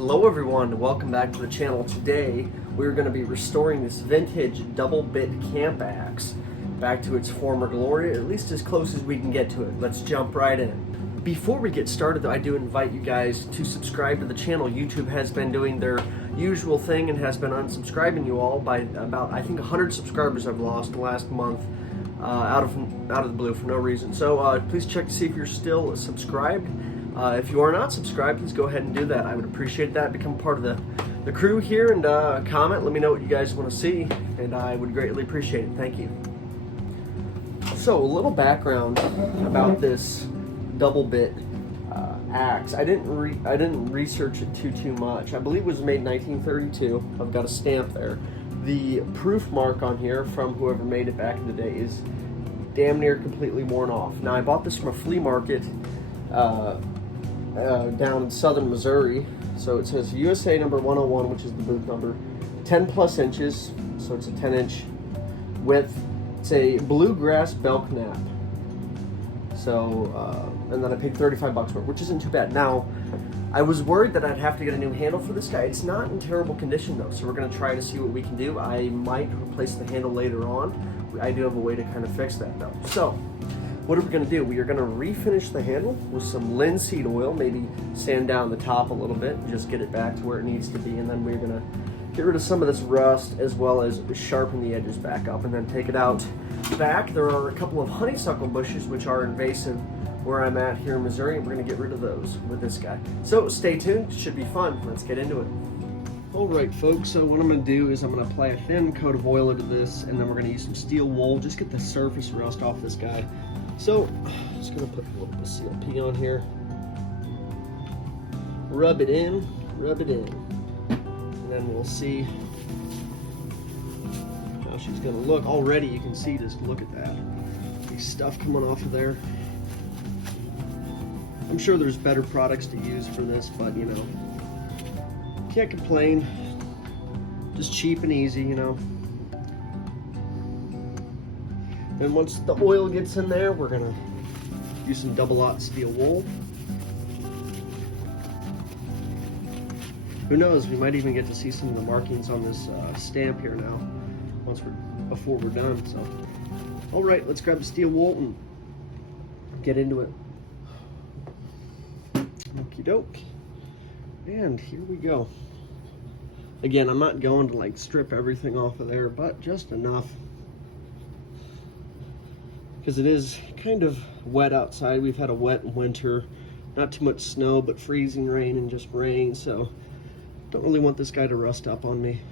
Hello everyone, welcome back to the channel. Today we're going to be restoring this vintage double bit camp axe back to its former glory, at least as close as we can get to it. Let's jump right in. Before we get started though, I do invite you guys to subscribe to the channel. YouTube has been doing their usual thing and has been unsubscribing you all by about, I think, 100 subscribers I've lost last month out of the blue for no reason. So please check to see if you're still subscribed. If you are not subscribed, please go ahead and do that. I would appreciate that. Become part of the crew here and comment. Let me know what you guys want to see, and I would greatly appreciate it. Thank you. So a little background about this double bit axe. I didn't research it too much. I believe it was made in 1932. I've got a stamp there. The proof mark on here from whoever made it back in the day is damn near completely worn off. Now I bought this from a flea market down in southern Missouri. So it says USA number 101, which is the booth number, 10 plus inches, so it's a 10-inch width. It's a bluegrass Belk nap. So, and then I paid 35 bucks for it, which isn't too bad. Now, I was worried that I'd have to get a new handle for this guy. It's not in terrible condition though, so we're gonna try to see what we can do. I might replace the handle later on. I do have a way to kind of fix that though. So, what are we going to do? We are going to refinish the handle with some linseed oil, maybe sand down the top a little bit, and just get it back to where it needs to be, and then we're going to get rid of some of this rust as well as sharpen the edges back up and then take it out back. There are a couple of honeysuckle bushes which are invasive where I'm at here in Missouri, and we're going to get rid of those with this guy. So stay tuned, it should be fun. Let's get into it. Alright folks, so what I'm going to do is I'm going to apply a thin coat of oil into this, and then we're going to use some steel wool, just get the surface rust off this guy. So, just going to put a little bit of CLP on here, rub it in, and then we'll see how she's going to look. Already you can see, just look at that, the stuff coming off of there. I'm sure there's better products to use for this, but you know, can't complain, just cheap and easy, you know. And once the oil gets in there, we're gonna use some double-aught steel wool. Who knows, we might even get to see some of the markings on this stamp here now, before we're done. So, all right, let's grab the steel wool and get into it. Okie doke. And here we go. Again, I'm not going to like strip everything off of there, but just enough. Because it is kind of wet outside. We've had a wet winter, not too much snow, but freezing rain and just rain, so don't really want this guy to rust up on me.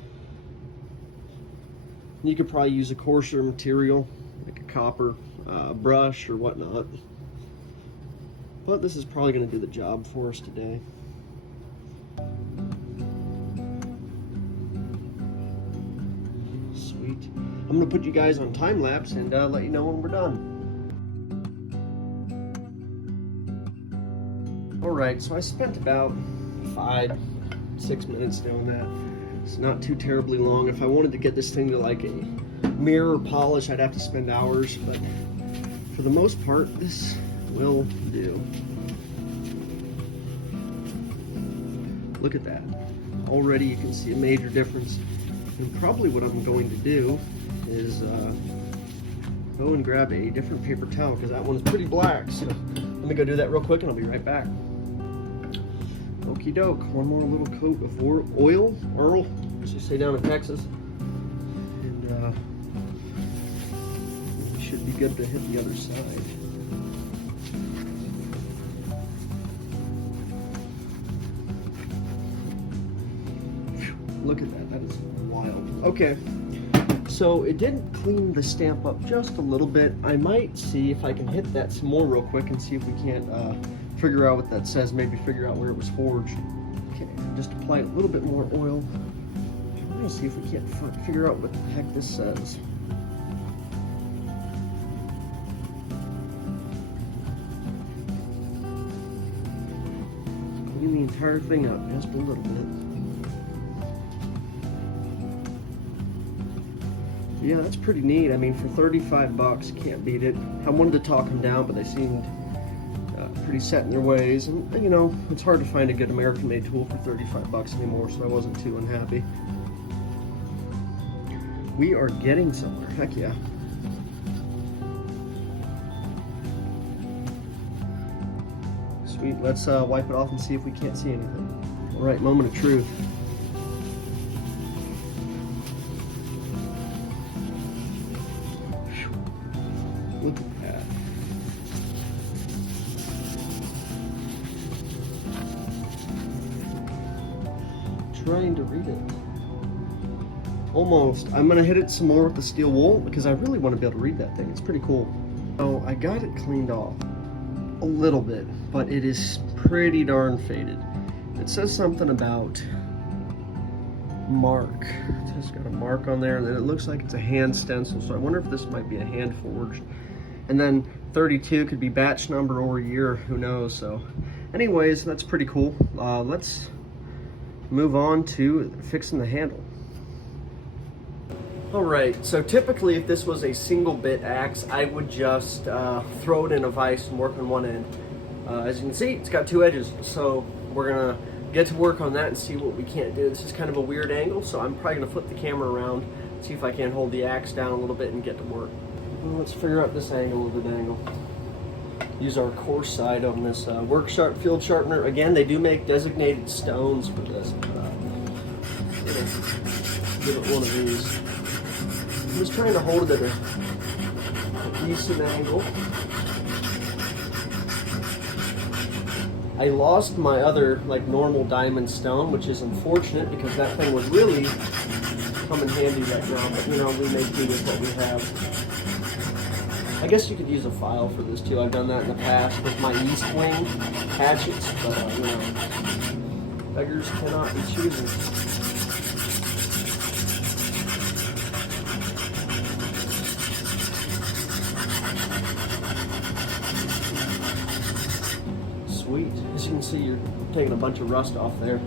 You could probably use a coarser material, like a copper brush or whatnot, but this is probably going to do the job for us today. Sweet. I'm going to put you guys on time lapse and let you know when we're done. Alright, so I spent about 5-6 minutes doing that. It's not too terribly long. If I wanted to get this thing to like a mirror polish, I'd have to spend hours, but for the most part, this will do. Look at that. Already you can see a major difference. And probably what I'm going to do is go and grab a different paper towel because that one's pretty black. So let me go do that real quick and I'll be right back. Okie doke, one more little coat of oil, as you say down in Texas. And we should be good to hit the other side. Look at that, that is wild. Okay, so it did clean the stamp up just a little bit. I might see if I can hit that some more real quick and see if we can't figure out what that says, maybe figure out where it was forged. Okay, just apply a little bit more oil. I'm gonna see if we can't figure out what the heck this says. Clean the entire thing up just a little bit. Yeah, that's pretty neat. I mean, for 35 bucks, can't beat it. I wanted to talk them down, but they seemed pretty set in their ways, and you know, it's hard to find a good American-made tool for 35 bucks anymore, so I wasn't too unhappy. We are getting somewhere, heck yeah. Sweet, let's wipe it off and see if we can't see anything. All right, moment of truth. Look at that. Trying to read it. Almost. I'm gonna hit it some more with the steel wool because I really want to be able to read that thing. It's pretty cool. So I got it cleaned off a little bit, but it is pretty darn faded. It says something about mark. It's just got a mark on there, and then it looks like it's a hand stencil. So I wonder if this might be a hand forged. And then 32 could be batch number or year, who knows. So anyways, that's pretty cool. Let's move on to fixing the handle. All right, so typically if this was a single bit axe, I would just throw it in a vise and work on one end. As you can see, it's got two edges, so we're gonna get to work on that and see what we can't do. This is kind of a weird angle, so I'm probably gonna flip the camera around, see if I can hold the axe down a little bit and get to work. Well, let's figure out this angle of the angle. Use our coarse side on this field sharpener. Again, they do make designated stones for this. Give it one of these. I'm just trying to hold it at a decent angle. I lost my other normal diamond stone, which is unfortunate because that thing would really come in handy right now, but you know, we make do with what we have. I guess you could use a file for this too. I've done that in the past with my East Wing hatchets, but you know, beggars cannot be choosers. Sweet. As you can see, you're taking a bunch of rust off there.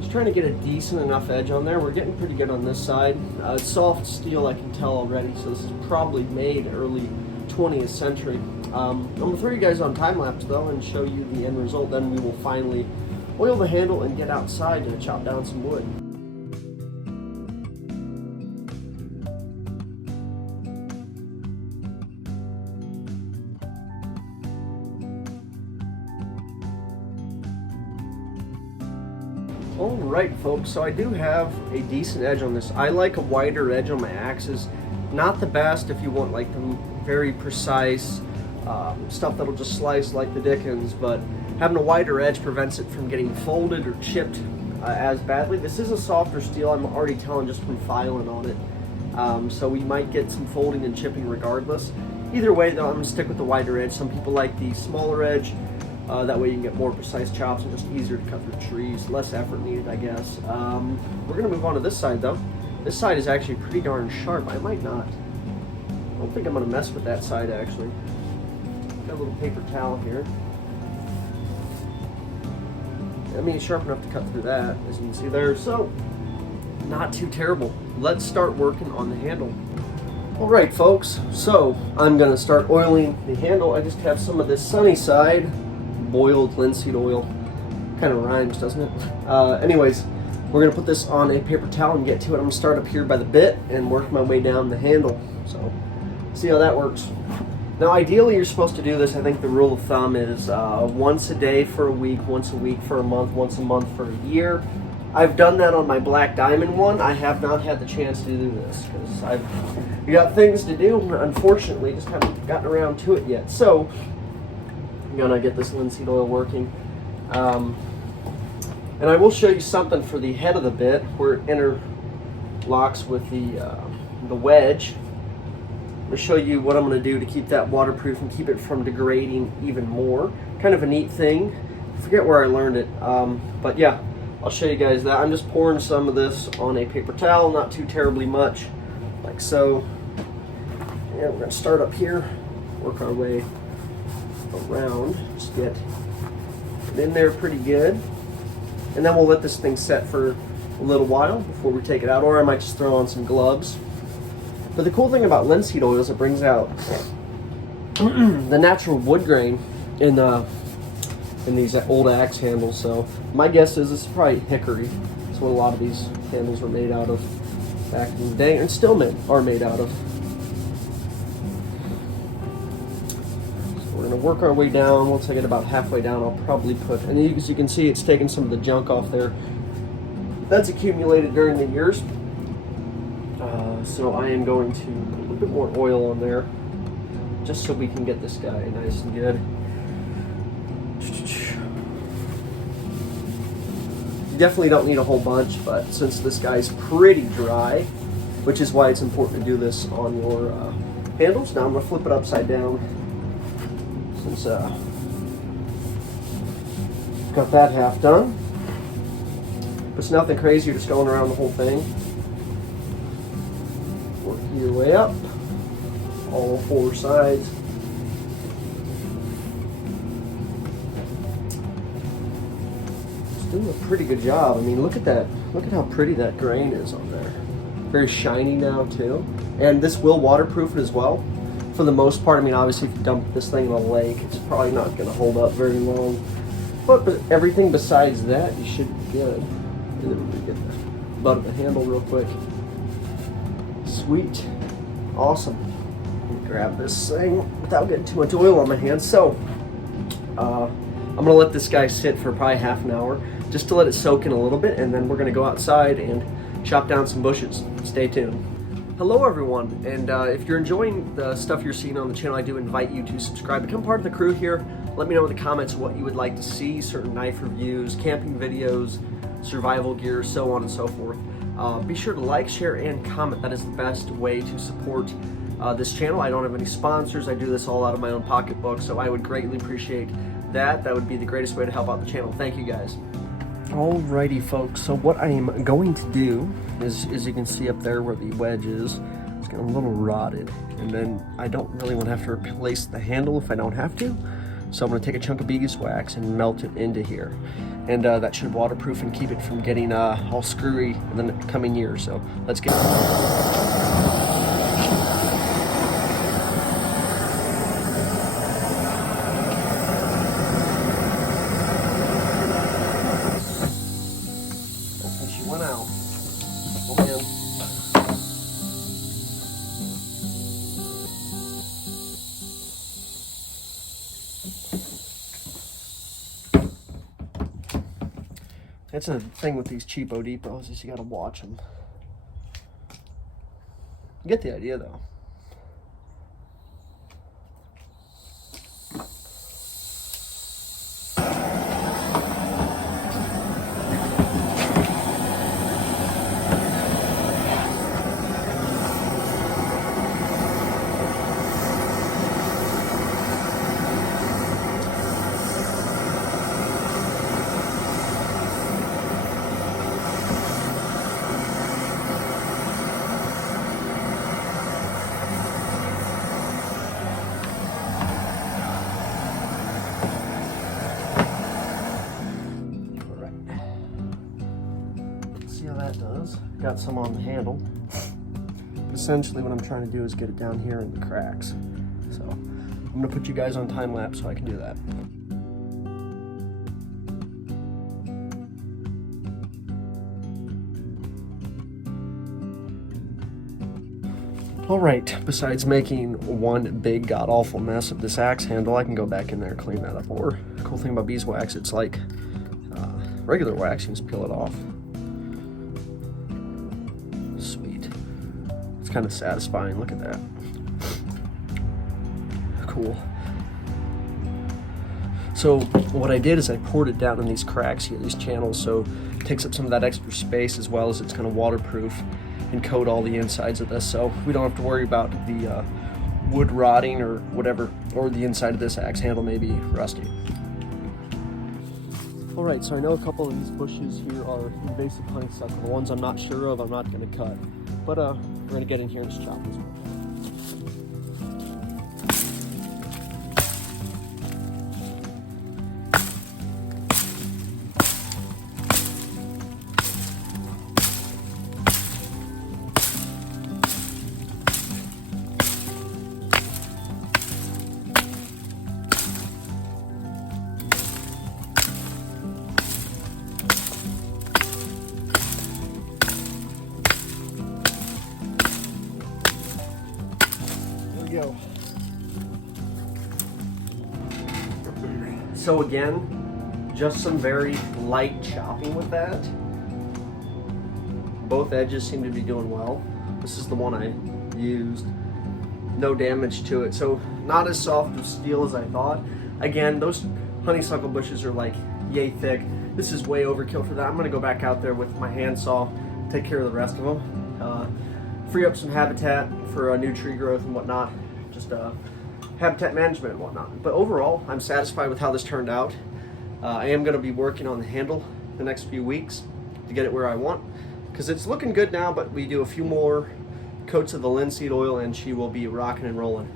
Just trying to get a decent enough edge on there. We're getting pretty good on this side. It's soft steel, I can tell already, so this is probably made early 20th century. I'm going to throw you guys on time lapse though and show you the end result. Then we will finally oil the handle and get outside to chop down some wood. Alright folks, so I do have a decent edge on this. I like a wider edge on my axes. Not the best if you want like the very precise stuff that'll just slice like the Dickens, but having a wider edge prevents it from getting folded or chipped as badly. This is a softer steel, I'm already telling just from filing on it. So we might get some folding and chipping regardless. Either way though, I'm going to stick with the wider edge. Some people like the smaller edge. That way you can get more precise chops and just easier to cut through trees. Less effort needed, I guess. We're going to move on to this side though. This side is actually pretty darn sharp. I might not. I don't think I'm going to mess with that side actually. Got a little paper towel here. I mean, it's sharp enough to cut through that, as you can see there. So, not too terrible. Let's start working on the handle. Alright folks, so I'm going to start oiling the handle. I just have some of this Sunnyside boiled linseed oil. Kind of rhymes, doesn't it? Anyways, we're going to put this on a paper towel and get to it. I'm going to start up here by the bit and work my way down the handle. So, see how that works. Now ideally you're supposed to do this, I think the rule of thumb is once a day for a week, once a week for a month, once a month for a year. I've done that on my Black Diamond one. I have not had the chance to do this because I've got things to do, unfortunately, just haven't gotten around to it yet. So I'm gonna get this linseed oil working. And I will show you something for the head of the bit where it interlocks with the wedge. I'm going to show you what I'm going to do to keep that waterproof and keep it from degrading even more. Kind of a neat thing. I forget where I learned it, but yeah, I'll show you guys that. I'm just pouring some of this on a paper towel, not too terribly much, like so. And we're going to start up here, work our way around, just get it in there pretty good. And then we'll let this thing set for a little while before we take it out, or I might just throw on some gloves. But the cool thing about linseed oil is it brings out the natural wood grain in these old axe handles. So my guess is this is probably hickory. That's what a lot of these handles were made out of back in the day, and still are made out of. So we're gonna work our way down. Once I get about halfway down, I'll probably put, and as you can see, it's taking some of the junk off there that's accumulated during the years. So I am going to put a little bit more oil on there, just so we can get this guy nice and good. You definitely don't need a whole bunch, but since this guy's pretty dry, which is why it's important to do this on your handles. Now I'm going to flip it upside down, since got that half done. It's nothing crazy, you're just going around the whole thing. Work your way up, all four sides. Doing a pretty good job. I mean, look at that. Look at how pretty that grain is on there. Very shiny now too. And this will waterproof it as well. For the most part, I mean, obviously if you dump this thing in a lake, it's probably not going to hold up very long. But everything besides that, you should be good. And then we get the butt of the handle real quick. Sweet. Awesome. Let me grab this thing without getting too much oil on my hands. So, I'm going to let this guy sit for probably half an hour, just to let it soak in a little bit, and then we're going to go outside and chop down some bushes. Stay tuned. Hello everyone, and if you're enjoying the stuff you're seeing on the channel, I do invite you to subscribe, become part of the crew here. Let me know in the comments what you would like to see, certain knife reviews, camping videos, survival gear, so on and so forth. Be sure to like, share, and comment. That is the best way to support this channel. I don't have any sponsors. I do this all out of my own pocketbook, so I would greatly appreciate that. That would be the greatest way to help out the channel. Thank you guys. Alrighty folks, so what I am going to do is, as you can see up there where the wedge is, it's getting a little rotted, and then I don't really want to have to replace the handle if I don't have to. So I'm going to take a chunk of beeswax and melt it into here, and that should waterproof and keep it from getting all screwy in the coming years. So let's get That's a thing with these cheapo depots, is you gotta watch them. You get the idea though. See how that does. Got some on the handle. Essentially what I'm trying to do is get it down here in the cracks. So I'm gonna put you guys on time lapse so I can do that. All right, besides making one big god-awful mess of this axe handle, I can go back in there and clean that up. Or, the cool thing about beeswax, it's like regular wax, you just peel it off. Sweet. It's kind of satisfying, look at that. Cool. So what I did is I poured it down in these cracks here, these channels, so it takes up some of that extra space, as well as it's kind of waterproof and coat all the insides of this, so we don't have to worry about the wood rotting or whatever, or the inside of this axe handle may be rusty. All right, so I know a couple of these bushes here are invasive honeysuckle. The ones I'm not sure of, I'm not going to cut, but we're going to get in here and just chop this one. So again, just some very light chopping with that. Both edges seem to be doing well. This is the one I used. No damage to it, so not as soft of steel as I thought. Again, those honeysuckle bushes are like yay thick. This is way overkill for that. I'm gonna go back out there with my handsaw, take care of the rest of them. Free up some habitat for new tree growth and whatnot. Just habitat management and whatnot. But overall, I'm satisfied with how this turned out. I am gonna be working on the handle the next few weeks to get it where I want, because it's looking good now, but we do a few more coats of the linseed oil and she will be rocking and rolling.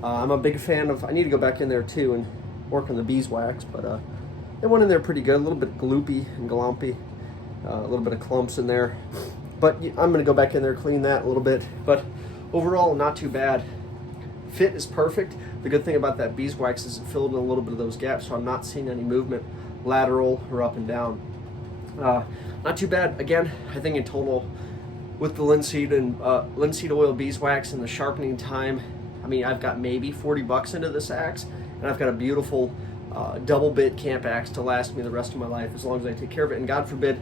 I'm a big fan of, I need to go back in there too and work on the beeswax, but it went in there pretty good. A little bit gloopy and glumpy, a little bit of clumps in there. But I'm gonna go back in there, clean that a little bit. But overall, not too bad. Fit is perfect. The good thing about that beeswax is it filled in a little bit of those gaps, so I'm not seeing any movement lateral or up and down. Not too bad. Again, I think in total, with the linseed and linseed oil, beeswax, and the sharpening time, I mean, I've got maybe 40 bucks into this axe, and I've got a beautiful double bit camp axe to last me the rest of my life as long as I take care of it. And God forbid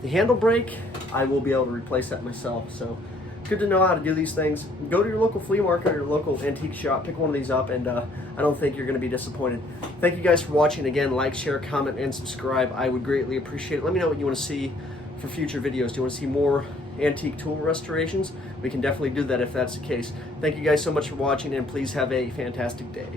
the handle break, I will be able to replace that myself. So it's good to know how to do these things. Go to your local flea market or your local antique shop, pick one of these up, and I don't think you're going to be disappointed. Thank you guys for watching. Again, like, share, comment, and subscribe. I would greatly appreciate it. Let me know what you want to see for future videos. Do you want to see more antique tool restorations? We can definitely do that if that's the case. Thank you guys so much for watching, and please have a fantastic day.